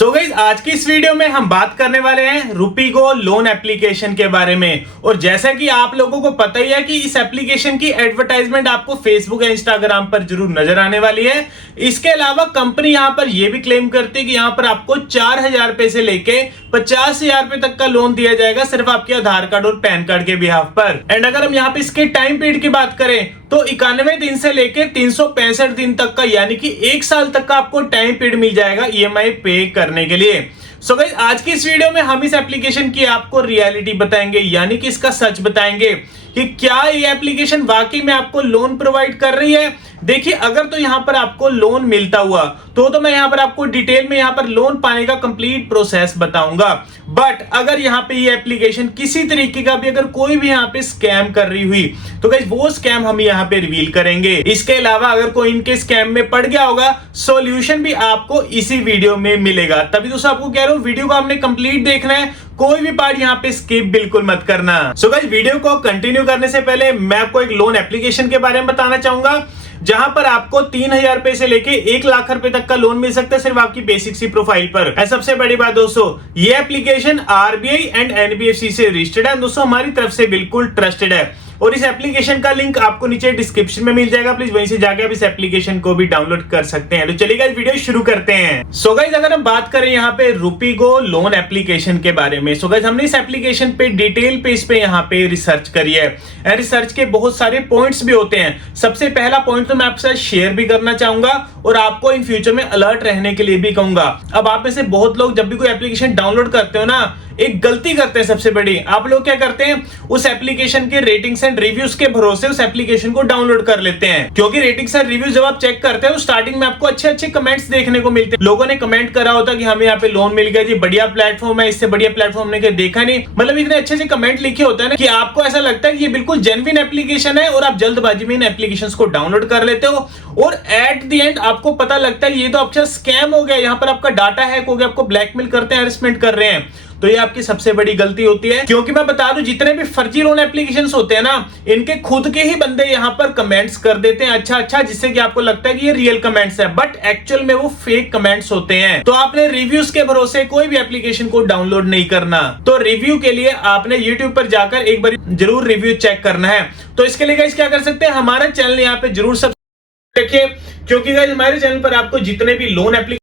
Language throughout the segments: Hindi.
सो गाइस, आज की इस वीडियो में हम बात करने वाले हैं रुपीगो लोन एप्लीकेशन के बारे में। और जैसा कि आप लोगों को पता ही है कि इस एप्लीकेशन की एडवर्टाइजमेंट आपको फेसबुक या इंस्टाग्राम पर जरूर नजर आने वाली है। इसके अलावा कंपनी यहां पर यह भी क्लेम करती है कि यहां पर आपको 4,000 रुपए से लेके 50,000 रुपए तक का लोन दिया जाएगा, सिर्फ आपके आधार कार्ड और पैन कार्ड के बिहाफ पर। एंड अगर हम यहाँ पे इसके टाइम पीरियड की बात करें तो 91 दिन से लेकर 365 दिन तक का, यानी कि 1 साल तक का आपको टाइम पीरियड मिल जाएगा ईएमआई पे करने के लिए। सो गाइस, आज की इस वीडियो में हम इस एप्लीकेशन की आपको रियलिटी बताएंगे, यानी कि इसका सच बताएंगे कि क्या ये एप्लीकेशन वाकई में आपको लोन प्रोवाइड कर रही है। देखिए, अगर तो यहां पर आपको लोन मिलता हुआ तो मैं यहां पर आपको डिटेल में यहां पर लोन पाने का कंप्लीट प्रोसेस बताऊंगा। बट अगर यहां पे ये एप्लीकेशन किसी तरीके का भी अगर कोई भी यहां पे स्कैम कर रही हुई तो गाइस वो स्कैम हम यहां पे रिवील करेंगे। इसके अलावा अगर कोई इनके स्कैम में पड़ गया होगा, सॉल्यूशन भी आपको इसी वीडियो में मिलेगा। तभी दोस्तों आपको कह रहा हूं, वीडियो को आपने कंप्लीट देखना है, कोई भी पार्ट यहाँ पे स्किप बिल्कुल मत करना। सो गाइस, वीडियो को कंटिन्यू करने से पहले मैं आपको एक लोन एप्लीकेशन के बारे में बताना चाहूंगा, जहां पर आपको 3,000 रुपए से लेके 1,00,000 रुपए तक का लोन मिल सकता है, सिर्फ आपकी बेसिक सी प्रोफाइल पर। सबसे बड़ी बात दोस्तों, ये एप्लीकेशन आरबीआई एंड एनबीएफसी से रजिस्टर्ड है। दोस्तों हमारी तरफ से बिल्कुल ट्रस्टेड है और इस एप्लीकेशन का लिंक आपको नीचे डिस्क्रिप्शन में मिल जाएगा, प्लीज वहीं से जाकर आप इस एप्लीकेशन को भी डाउनलोड कर सकते हैं। तो चलिए गाइस, वीडियो शुरू करते हैं। सो गाइस, अगर हम बात करें यहाँ पे रुपीगो लोन एप्लीकेशन के बारे में, सो गाइस हमने इस एप्लीकेशन पे डिटेल पे इस पे यहाँ पे रिसर्च करी है। रिसर्च के बहुत सारे पॉइंट्स भी होते हैं। सबसे पहला पॉइंट तो मैं आपके साथ शेयर भी करना चाहूंगा और आपको इन फ्यूचर में अलर्ट रहने के लिए भी कहूंगा। अब आप में से बहुत लोग जब भी कोई एप्लीकेशन डाउनलोड करते हो ना, एक गलती करते हैं सबसे बड़ी। आप लोग क्या करते हैं, उस एप्लीकेशन के रेटिंग्स एंड रिव्यूज के भरोसे उस एप्लीकेशन को डाउनलोड कर लेते हैं। क्योंकि रेटिंग्स एंड रिव्यूज जब आप चेक करते हैं तो स्टार्टिंग में आपको अच्छे अच्छे कमेंट्स देखने को मिलते हैं। लोगों ने कमेंट करा होता कि हमें यहाँ पे लोन मिल गया जी, बढ़िया प्लेटफॉर्म है, इससे बढ़िया प्लेटफॉर्म हमने देखा नहीं। मतलब इतने अच्छे अच्छे कमेंट लिखे होते हैं ना कि आपको ऐसा लगता है कि ये बिल्कुल जेन्युइन एप्लीकेशन है और आप जल्दबाजी में इन एप्लीकेशंस को डाउनलोड कर लेते हो और एट द एंड आपको पता लगता है ये तो आपका स्कैम हो गया, यहाँ पर आपका डाटा हैक हो गया, आपको ब्लैकमेल करते हैं, हैरेसमेंट कर रहे हैं। तो ये आपकी सबसे बड़ी गलती होती है। क्योंकि मैं बता दूं, जितने भी फर्जी लोन एप्लीकेशंस होते हैं ना, इनके खुद के ही बंदे यहां पर कमेंट्स कर देते हैं अच्छा, जिससे कि आपको लगता है कि ये रियल कमेंट्स है, बट एक्चुअल में वो फेक कमेंट्स होते हैं। तो आपने रिव्यूज के भरोसे कोई भी एप्लीकेशन को डाउनलोड नहीं करना। तो रिव्यू के लिए आपने यूट्यूब पर जाकर एक बार जरूर रिव्यू चेक करना है। तो इसके लिए गाइस क्या कर सकते हैं, हमारा चैनल यहाँ पे जरूर सब्सक्राइब रखिए, क्योंकि गाइस हमारे चैनल पर आपको जितने भी लोन एप्लीकेशन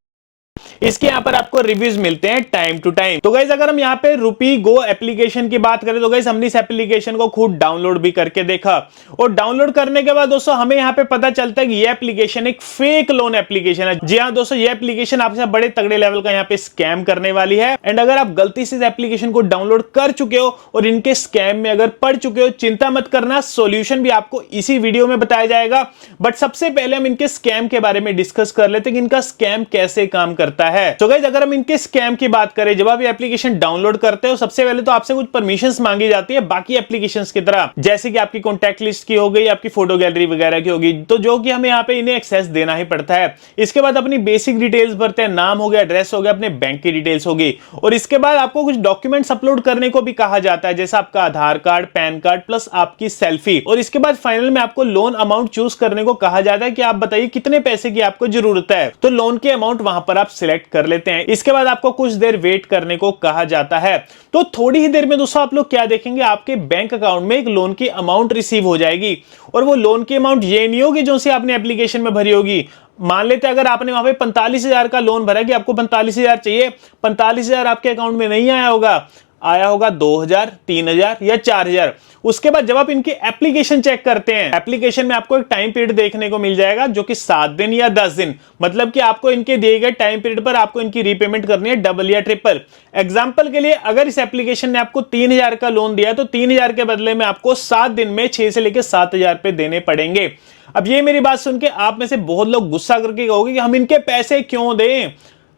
इसके यहाँ पर आपको रिव्यूज मिलते हैं टाइम टू टाइम। तो गाइस, अगर हम यहाँ पे रुपीगो एप्लीकेशन की बात करें तो गाइस हमने इस एप्लीकेशन को खुद डाउनलोड भी करके देखा और डाउनलोड करने के बाद दोस्तों हमें यहाँ पे पता चलता है कि ये एप्लीकेशन एक फेक लोन एप्लीकेशन है। जी हाँ दोस्तों, ये एप्लीकेशन आपसे बड़े तगड़े लेवल का यहाँ पे स्कैम करने वाली है। एंड अगर आप गलती से इस एप्लीकेशन को डाउनलोड कर चुके हो और इनके स्कैम में अगर पड़ चुके हो, चिंता मत करना, सोल्यूशन भी आपको इसी वीडियो में बताया जाएगा। बट सबसे पहले हम इनके स्कैम के बारे में डिस्कस कर लेते हैं कि इनका स्कैम कैसे काम करता है। तो गाइस, अगर हम इनके स्कैम की बात करें, जब आप ये एप्लीकेशन डाउनलोड करते हो सबसे पहले तो आपसे कुछ परमिशंस मांगी जाती है बाकी एप्लीकेशंस की तरह, जैसे कि आपकी कॉन्टैक्ट लिस्ट की हो गई, आपकी फोटो गैलरी वगैरह की होगी, तो जो कि हमें यहाँ पे इन्हें एक्सेस देना ही पड़ता है। इसके बाद अपनी बेसिक डिटेल्स भरते हैं, नाम हो गया, एड्रेस हो गया, अपने बैंक की डिटेल्स होगी। और इसके बाद आपको कुछ डॉक्यूमेंट्स अपलोड करने को भी कहा जाता है, जैसे आपका आधार कार्ड, पैन कार्ड प्लस आपकी सेल्फी। और इसके बाद फाइनल में आपको लोन अमाउंट चूज करने को कहा जाता है कि आप बताइए कितने पैसे की आपको जरूरत है। तो लोन के अमाउंट वहां पर आप सिलेक्ट कर लेते हैं। इसके बाद आपको कुछ देर वेट करने को कहा जाता है। तो थोड़ी ही देर में दोस्तों आप लोग क्या देखेंगे, आपके बैंक अकाउंट में एक लोन की अमाउंट रिसीव हो जाएगी। और वो लोन की अमाउंट ये नहीं होगी जो से आपने एप्लीकेशन में भरी होगी। मान लेते हैं अगर आपने वहां पे 45,000 का लोन भरा कि आपको 45,000 चाहिए, 45,000 आपके अकाउंट में नहीं आया होगा, आया होगा 2,000, 3,000 या 4,000। उसके बाद जब आप इनकी एप्लीकेशन चेक करते हैं, एप्लीकेशन में आपको एक टाइम पीरियड देखने को मिल जाएगा जो कि 7 दिन या 10 दिन, मतलब कि आपको इनके दिए गए टाइम पीरियड पर आपको इनकी रीपेमेंट करनी है, डबल या ट्रिपल। एग्जांपल के लिए अगर इस एप्लीकेशन ने आपको 3,000 का लोन दिया तो 3,000 के बदले में आपको 7 दिन में 6 से लेकर 7,000 रुपए देने पड़ेंगे। अब ये मेरी बात सुन के आप में से बहुत लोग गुस्सा करके कहोगे कि हम इनके पैसे क्यों दें।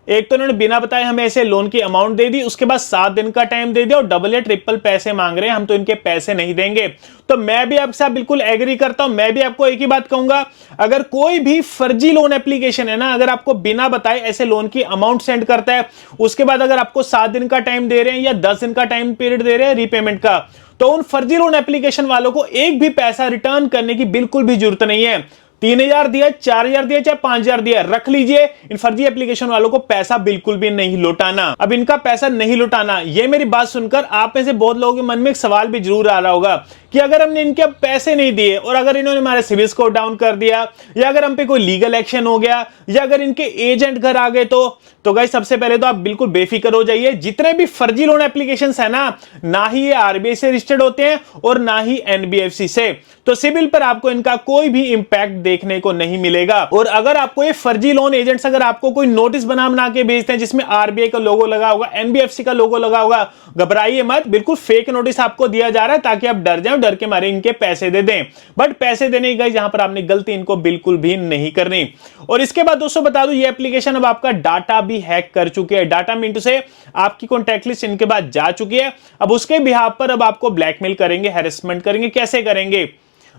एक तो उन्होंने बिना बताए हमें ऐसे लोन की अमाउंट दे दी, उसके बाद 7 दिन का टाइम दे दिया और डबल या ट्रिपल पैसे मांग रहे हैं, हम तो इनके पैसे नहीं देंगे। तो मैं भी आपके साथ बिल्कुल एग्री करता हूं। मैं भी आपको एक ही बात कहूंगा, अगर कोई भी फर्जी लोन एप्लीकेशन है ना, अगर आपको बिना बताए ऐसे लोन की अमाउंट सेंड करता है, उसके बाद अगर आपको 7 दिन का टाइम दे रहे हैं या 10 दिन का टाइम पीरियड दे रहे हैं रीपेमेंट का, तो उन फर्जी लोन एप्लीकेशन वालों को एक भी पैसा रिटर्न करने की बिल्कुल भी जरूरत नहीं है। 3000 दिया, 4000 दिया, चाहे 5000 दिया, रख लीजिए। इन फर्जी एप्लीकेशन वालों को पैसा बिल्कुल भी नहीं लौटाना। अब इनका पैसा नहीं लौटाना, ये मेरी बात सुनकर आप में से बहुत लोगों के मन में एक सवाल भी जरूर आ रहा होगा कि अगर हमने इनके पैसे नहीं दिए और अगर इन्होंने हमारे सिविल स्कोर डाउन कर दिया, या अगर हम पे कोई लीगल एक्शन हो गया, या अगर इनके एजेंट घर आ गए, तो गाइस सबसे पहले तो आप बिल्कुल बेफिक्र हो जाइए। जितने भी फर्जी लोन एप्लीकेशंस है ना ही ये आरबीआई से रजिस्टर्ड होते हैं और ना ही एनबीएफसी से, तो सिविल पर आपको इनका कोई भी इंपैक्ट देखने को नहीं मिलेगा। और अगर आपको ये फर्जी लोन एजेंट्स अगर आपको कोई नोटिस बना के भेजते हैं जिसमें आरबीआई का लोगो लगा होगा, एनबीएफसी का लोगो लगा होगा, घबराइए मत, बिल्कुल फेक नोटिस आपको दिया जा रहा है ताकि आप डर जाएं, डर के मारे इनके पैसे दे दें। बट पैसे देने की यहां पर आपने गलती इनको बिल्कुल भी नहीं करनी। और इसके बाद दोस्तों बता दूं, ये एप्लीकेशन अब आपका डाटा भी हैक कर चुके हैं। डाटा मिंटू से आपकी कॉन्टैक्ट लिस्ट इनके बाद जा चुकी है। अब उसके बिहाफ पर अब आपको ब्लैकमेल करेंगे, हैरेसमेंट करेंगे। कैसे करेंगे?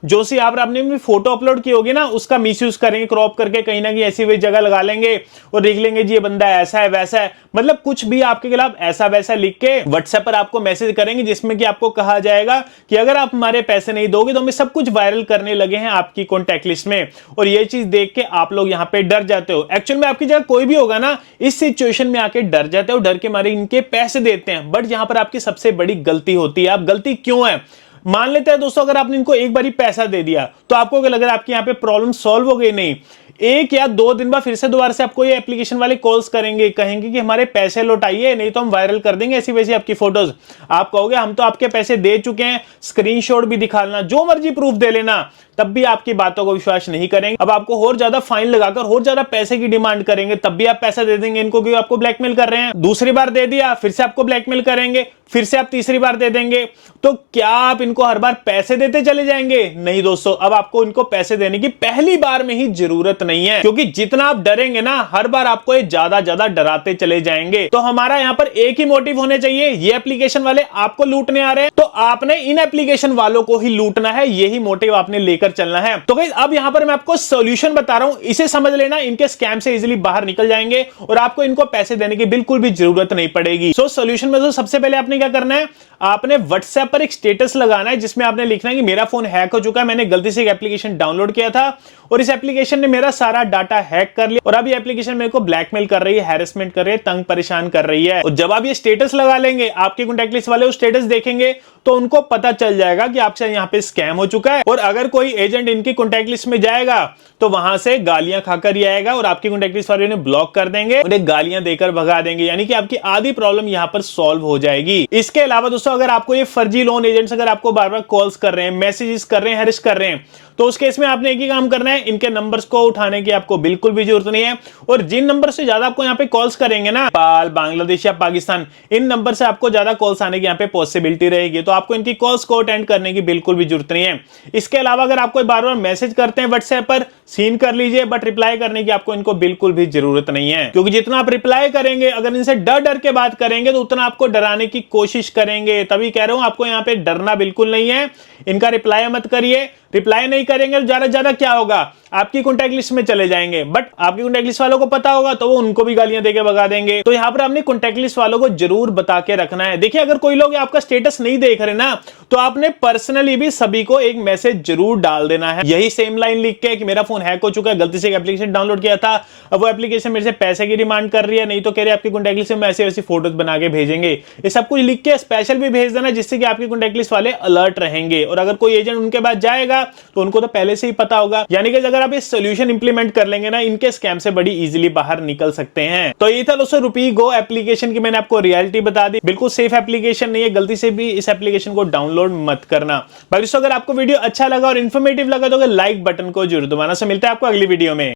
जो सी आपने अपनी फोटो अपलोड की होगी ना, उसका मिसयूज करेंगे, क्रॉप करके कहीं ना कहीं ऐसी वही जगह लगा लेंगे और लिख लेंगे जी ये बंदा ऐसा है वैसा है, मतलब कुछ भी आपके खिलाफ ऐसा वैसा लिख के व्हाट्सएप पर आपको मैसेज करेंगे जिसमें कि आपको कहा जाएगा कि अगर आप हमारे पैसे नहीं दोगे तो हम सब कुछ वायरल करने लगे हैं आपकी कॉन्टैक्ट लिस्ट में। और ये चीज देख के आप लोग यहाँ पे डर जाते हो। एक्चुअल में आपकी जगह कोई भी होगा ना, इस सिचुएशन में आके डर जाते हो, डर के मारे इनके पैसे देते हैं। बट यहां पर आपकी सबसे बड़ी गलती होती है। आप गलती क्यों है? मान लेते हैं दोस्तों, अगर आपने इनको एक बारी पैसा दे दिया तो आपको क्या लग रहा है आपकी यहाँ पे प्रॉब्लम सॉल्व हो गई? नहीं, 1 या 2 दिन बाद फिर से दोबारा से आपको ये एप्लीकेशन वाले कॉल्स करेंगे, कहेंगे कि हमारे पैसे लौटाइए नहीं तो हम वायरल कर देंगे ऐसी वैसी आपकी फोटोज। आप कहोगे हम तो आपके पैसे दे चुके हैं, स्क्रीनशॉट भी दिखा लेना, जो मर्जी प्रूफ दे लेना, तब भी आपकी बातों को विश्वास नहीं करेंगे। अब आपको और ज्यादा फाइन लगाकर और ज्यादा पैसे की डिमांड करेंगे, तब भी आप पैसा दे देंगे इनको, क्योंकि आपको ब्लैकमेल कर रहे हैं। दूसरी बार दे दिया, फिर से आपको ब्लैकमेल करेंगे, फिर से आप तीसरी बार दे देंगे। तो क्या आप इनको हर बार पैसे देते चले जाएंगे? नहीं दोस्तों, अब आपको इनको पैसे देने की पहली बार में ही जरूरत नहीं है, क्योंकि जितना आप डरेंगे ना, हर बार आपको ये ज्यादा ज्यादा डराते चले जाएंगे। तो हमारा यहाँ पर एक ही मोटिव होने चाहिए, ये एप्लीकेशन वाले आपको लूटने आ रहे हैं तो आपने इन एप्लीकेशन वालों को ही लूटना है, यही मोटिव आपने लेकर चलना है। तो गाइस अब यहां पर मैं आपको सॉल्यूशन बता रहा हूं, इसे समझ लेना, इनके स्कैम से इजीली बाहर निकल जाएंगे और आपको इनको पैसे देने की बिल्कुल भी जरूरत नहीं पड़ेगी। सो सॉल्यूशन में तो सबसे पहले आपने क्या करना है, आपने व्हाट्सएप पर एक स्टेटस लगाना है जिसमें आपने लिखना है कि मेरा फोन हैक हो चुका है, मैंने गलती से एक एप्लीकेशन डाउनलोड किया था और इस एप्लीकेशन ने मेरा सारा डाटा हैक कर लिया और अब ये एप्लीकेशन मेरे को ब्लैकमेल कर रही है, हैरेसमेंट कर रही है, तंग परेशान कर रही है। और जब आप ये स्टेटस लगा लेंगे, आपके कॉन्टैक्ट लिस्ट वाले वो स्टेटस देखेंगे तो उनको पता चल जाएगा कि आपसे यहाँ पे स्कैम हो चुका है। और अगर कोई एजेंट इनकी कॉन्टैक्ट लिस्ट में जाएगा तो वहां से गालियां खाकर ही आएगा और आपकी कॉन्टैक्ट लिस्ट वाले उन्हें ब्लॉक कर देंगे और एक गालियां देकर भगा देंगे, यानी कि आपकी आधी प्रॉब्लम यहां पर सॉल्व हो जाएगी। इसके अलावा दोस्तों, अगर आपको ये फर्जी लोन एजेंट्स अगर आपको बार बार कॉल्स कर रहे हैं, मैसेजेस कर रहे हैं, हैरेस कर रहे हैं, तो उस केस में आपने एक ही काम करना है, इनके नंबर्स को उठाने की आपको बिल्कुल भी जरूरत नहीं है। और जिन नंबर से ज्यादा आपको यहाँ पे कॉल्स करेंगे ना, नेपाल, बांग्लादेश या पाकिस्तान, इन नंबर से आपको ज्यादा कॉल्स आने की यहाँ पे पॉसिबिलिटी रहेगी, तो आपको इनकी कॉल्स को अटेंड करने की बिल्कुल भी जरूरत नहीं है। इसके अलावा अगर आपको बार बार मैसेज करते हैं व्हाट्सएप पर, सीन कर लीजिए, बट रिप्लाई करने की आपको इनको बिल्कुल भी जरूरत नहीं है, क्योंकि जितना आप रिप्लाई करेंगे, अगर इनसे डर डर के बात करेंगे तो उतना आपको डराने की कोशिश करेंगे। तभी कह रहा हूं आपको यहाँ पे डरना बिल्कुल नहीं है, इनका रिप्लाई मत करिए। रिप्लाई नहीं करेंगे तो ज्यादा ज्यादा क्या होगा, आपकी कॉन्टैक्ट लिस्ट में चले जाएंगे, बट आपकी कॉन्टैक्ट लिस्ट वालों को पता होगा तो वो उनको भी गालियां देके भगा देंगे। तो यहां पर आपने कॉन्टैक्ट लिस्ट वालों को जरूर बता के रखना है। देखिए, अगर कोई लोग आपका स्टेटस नहीं देख रहे ना, तो आपने पर्सनली भी सभी को एक मैसेज जरूर डाल देना है, यही सेम लाइन लिख के कि मेरा फोन हैक हो चुका है, गलती से एक एप्लीकेशन डाउनलोड किया था, अब वो एप्लीकेशन मेरे से पैसे की डिमांड कर रही है, नहीं तो कह रहे आपकी कॉन्टैक्ट लिस्ट में ऐसी वैसी फोटोज बना के भेजेंगे। ये सब कुछ लिख के स्पेशल भी भेज देना, जिससे कि आपकी कॉन्टैक्ट लिस्ट वाले अलर्ट रहेंगे। और अगर कोई एजेंट उनके पास जाएगा तो उनको तो पहले से ही पता होगा, यानी कि अगर आप ये सोल्यूशन इंप्लीमेंट कर लेंगे ना, इनके स्कैम से बड़ी इजीली बाहर निकल सकते हैं। तो ये था दोस्तों रुपी गो एप्लीकेशन की मैंने आपको रियलिटी बता दी। बिल्कुल सेफ एप्लीकेशन नहीं है, गलती से भी इस एप्लीकेशन को डाउनलोड मत करना। बाकी दोस्तों, अगर आपको वीडियो अच्छा लगा और इन्फॉर्मेटिव लगा तो लाइक बटन को जरूर दबाना। से मिलता है आपको अगली वीडियो में।